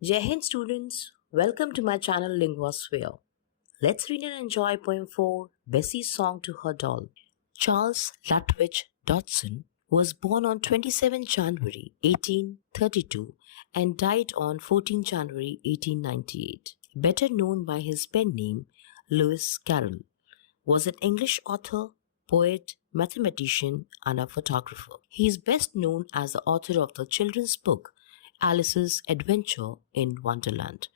Jai Hind students, welcome to my channel Linguasphere. Let's read and enjoy poem 4, Bessie's Song to Her Doll. Charles Lutwidge Dodson was born on 27 January 1832 and died on 14 January 1898. Better known by his pen name, Lewis Carroll, was an English author, poet, mathematician, and a photographer. He is best known as the author of the children's book Alice's Adventure in Wonderland,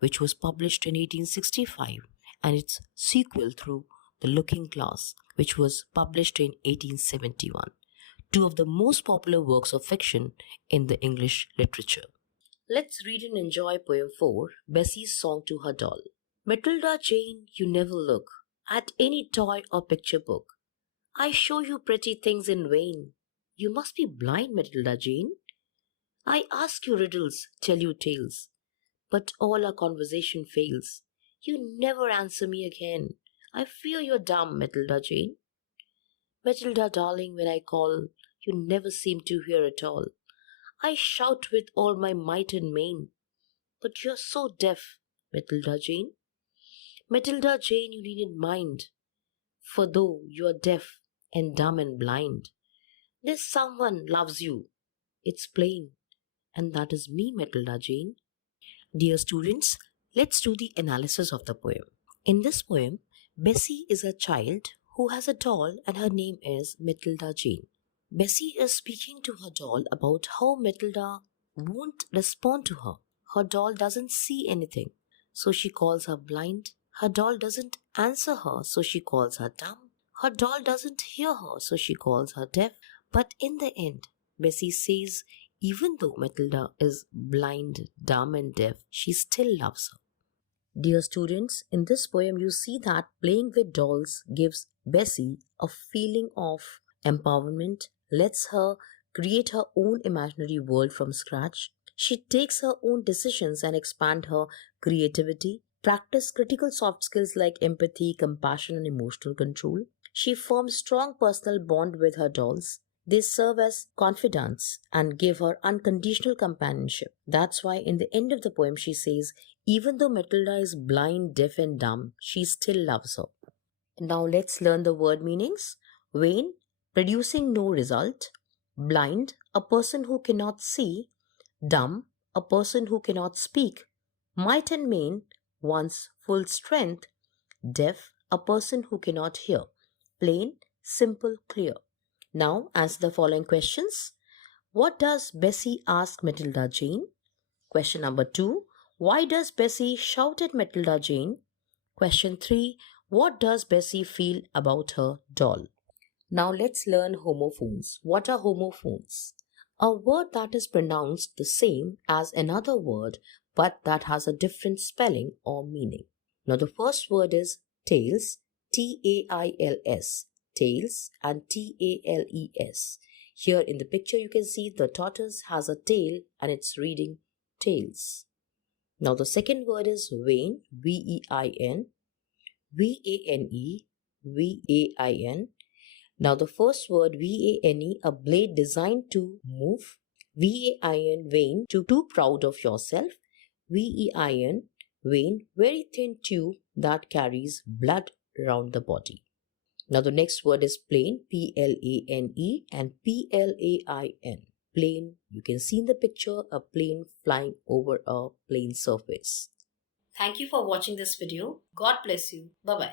which was published in 1865, and its sequel through The Looking Glass, which was published in 1871, two of the most popular works of fiction in the English literature. Let's read and enjoy poem 4, Bessie's Song to Her Doll. Matilda Jane, you never look at any toy or picture book. I show you pretty things in vain. You must be blind, Matilda Jane. I ask you riddles, tell you tales, but all our conversation fails. You never answer me again. I fear you're dumb, Matilda Jane. Matilda, darling, when I call, you never seem to hear at all. I shout with all my might and main, but you're so deaf, Matilda Jane. Matilda Jane, you needn't mind, for though you are deaf and dumb and blind, there's someone loves you. It's plain, and that is me, Matilda Jane. Dear students, let's do the analysis of the poem. In this poem, Bessie is a child who has a doll and her name is Matilda Jane. Bessie is speaking to her doll about how Matilda won't respond to her. Her doll doesn't see anything, so she calls her blind. Her doll doesn't answer her, so she calls her dumb. Her doll doesn't hear her, so she calls her deaf. But in the end, Bessie says even though Matilda is blind, dumb, and deaf, she still loves her. Dear students, in this poem, you see that playing with dolls gives Bessie a feeling of empowerment, lets her create her own imaginary world from scratch. She takes her own decisions and expand her creativity, practice critical soft skills like empathy, compassion, and emotional control. She forms strong personal bond with her dolls. They serve as confidants and give her unconditional companionship. That's why in the end of the poem she says, even though Matilda is blind, deaf and dumb, she still loves her. Now let's learn the word meanings. Vain, producing no result. Blind, a person who cannot see. Dumb, a person who cannot speak. Might and main, one's full strength. Deaf, a person who cannot hear. Plain, simple, clear. Now answer the following questions. What does Bessie ask Matilda Jane? Question number 2. Why does Bessie shout at Matilda Jane? Question 3. What does Bessie feel about her doll? Now let's learn homophones. What are homophones? A word that is pronounced the same as another word but that has a different spelling or meaning. Now the first word is tails, T-A-I-L-S. Tails and T-A-L-E-S. Here in the picture you can see the tortoise has a tail and it's reading tails. Now the second word is vain, V-E-I-N, V-A-N-E, V-A-I-N. Now the first word V-A-N-E, a blade designed to move. V-A-I-N, vain, too proud of yourself. V-E-I-N, vein, very thin tube that carries blood around the body. Now the next word is plain, P-L-A-N-E and P-L-A-I-N. Plane, you can see in the picture a plane flying over a plane surface. Thank you for watching this video. God bless you. Bye-bye.